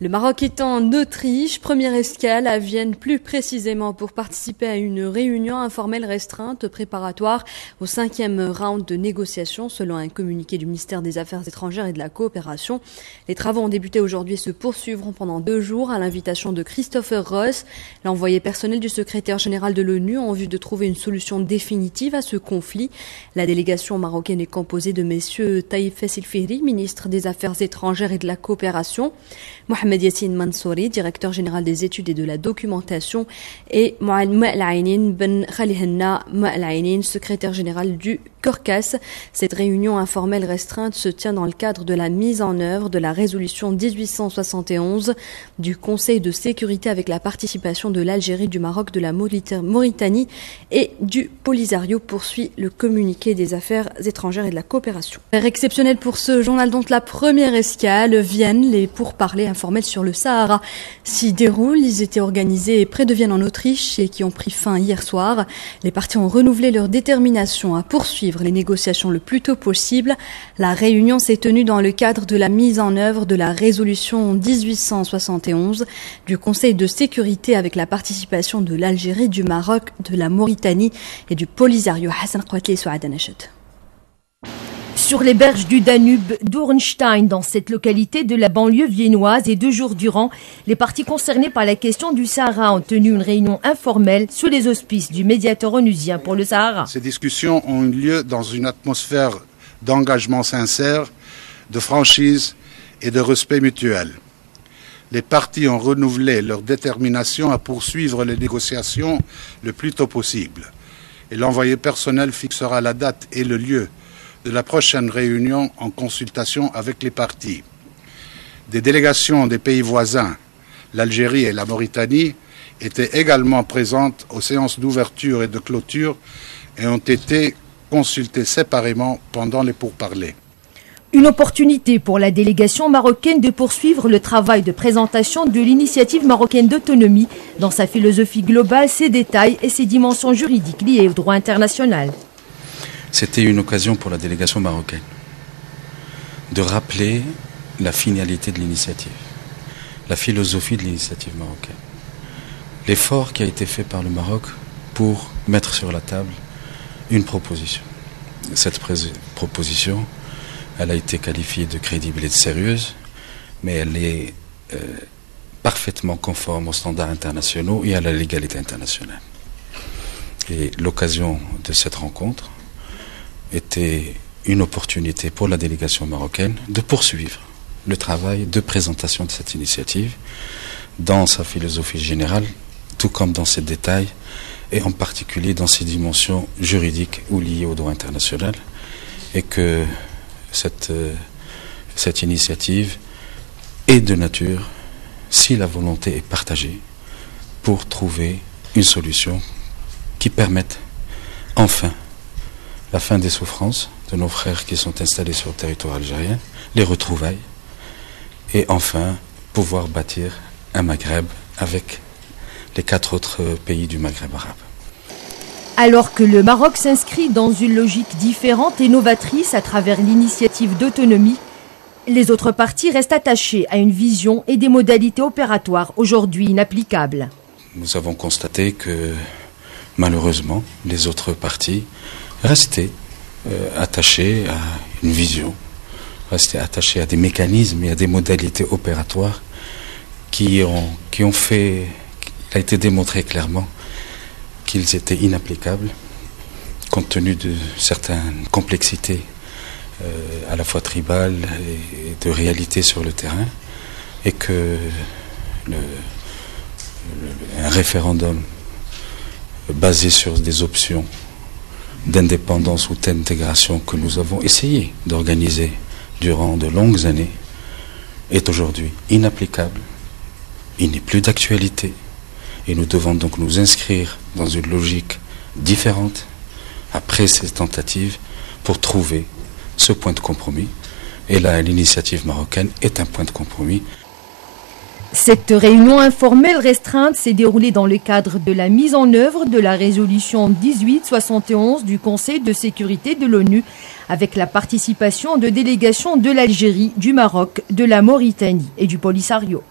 Le Maroc est en Autriche, première escale à Vienne plus précisément pour participer à une réunion informelle restreinte préparatoire au 5e round de négociations selon un communiqué du ministère des Affaires étrangères et de la coopération. Les travaux ont débuté aujourd'hui et se poursuivront pendant 2 jours à l'invitation de Christopher Ross, l'envoyé personnel du secrétaire général de l'ONU en vue de trouver une solution définitive à ce conflit. La délégation marocaine est composée de messieurs Taïb Fessil Fihri, ministre des Affaires étrangères et de la coopération, Mohamed Yassine Mansouri, directeur général des études et de la documentation, et Mouad Ma'al-Ainin Ben Khalihenna Ma'al-Ainin, secrétaire général du Caucase. Cette réunion informelle restreinte se tient dans le cadre de la mise en œuvre de la résolution 1871 du Conseil de sécurité avec la participation de l'Algérie, du Maroc, de la Mauritanie et du Polisario, poursuit le communiqué des Affaires étrangères et de la coopération. Exceptionnel pour ce journal, donc la première escale, Vienne, les pourparlers informels sur le Sahara s'y déroulent. Ils étaient organisés près de Vienne en Autriche et qui ont pris fin hier soir. Les parties ont renouvelé leur détermination à poursuivre les négociations le plus tôt possible. La réunion s'est tenue dans le cadre de la mise en œuvre de la résolution 1871 du Conseil de sécurité avec la participation de l'Algérie, du Maroc, de la Mauritanie et du Polisario. Hassan Kouatli et Souad Anachet. Sur les berges du Danube d'Ornstein, dans cette localité de la banlieue viennoise, et 2 jours durant, les parties concernées par la question du Sahara ont tenu une réunion informelle sous les auspices du médiateur onusien pour le Sahara. Ces discussions ont eu lieu dans une atmosphère d'engagement sincère, de franchise et de respect mutuel. Les parties ont renouvelé leur détermination à poursuivre les négociations le plus tôt possible. Et l'envoyé personnel fixera la date et le lieu de la prochaine réunion en consultation avec les parties. Des délégations des pays voisins, l'Algérie et la Mauritanie, étaient également présentes aux séances d'ouverture et de clôture et ont été consultées séparément pendant les pourparlers. Une opportunité pour la délégation marocaine de poursuivre le travail de présentation de l'initiative marocaine d'autonomie dans sa philosophie globale, ses détails et ses dimensions juridiques liées au droit international. C'était une occasion pour la délégation marocaine de rappeler la finalité de l'initiative, la philosophie de l'initiative marocaine, l'effort qui a été fait par le Maroc pour mettre sur la table une proposition. Cette proposition, elle a été qualifiée de crédible et de sérieuse, mais elle est parfaitement conforme aux standards internationaux et à la légalité internationale. Et l'occasion de cette rencontre était une opportunité pour la délégation marocaine de poursuivre le travail de présentation de cette initiative dans sa philosophie générale, tout comme dans ses détails, et en particulier dans ses dimensions juridiques ou liées au droit international, et que cette initiative est de nature, si la volonté est partagée, pour trouver une solution qui permette enfin la fin des souffrances de nos frères qui sont installés sur le territoire algérien, les retrouvailles, et enfin pouvoir bâtir un Maghreb avec les 4 autres pays du Maghreb arabe. Alors que le Maroc s'inscrit dans une logique différente et novatrice à travers l'initiative d'autonomie, les autres parties restent attachées à une vision et des modalités opératoires aujourd'hui inapplicables. Nous avons constaté que malheureusement les autres parties rester attachés à une vision, rester attachés à des mécanismes et à des modalités opératoires qui ont fait, il a été démontré clairement qu'ils étaient inapplicables compte tenu de certaines complexités à la fois tribales et de réalité sur le terrain, et que un référendum basé sur des options d'indépendance ou d'intégration que nous avons essayé d'organiser durant de longues années est aujourd'hui inapplicable, il n'est plus d'actualité, et nous devons donc nous inscrire dans une logique différente après ces tentatives pour trouver ce point de compromis. Et là, l'initiative marocaine est un point de compromis. Cette réunion informelle restreinte s'est déroulée dans le cadre de la mise en œuvre de la résolution 1871 du Conseil de sécurité de l'ONU avec la participation de délégations de l'Algérie, du Maroc, de la Mauritanie et du Polisario.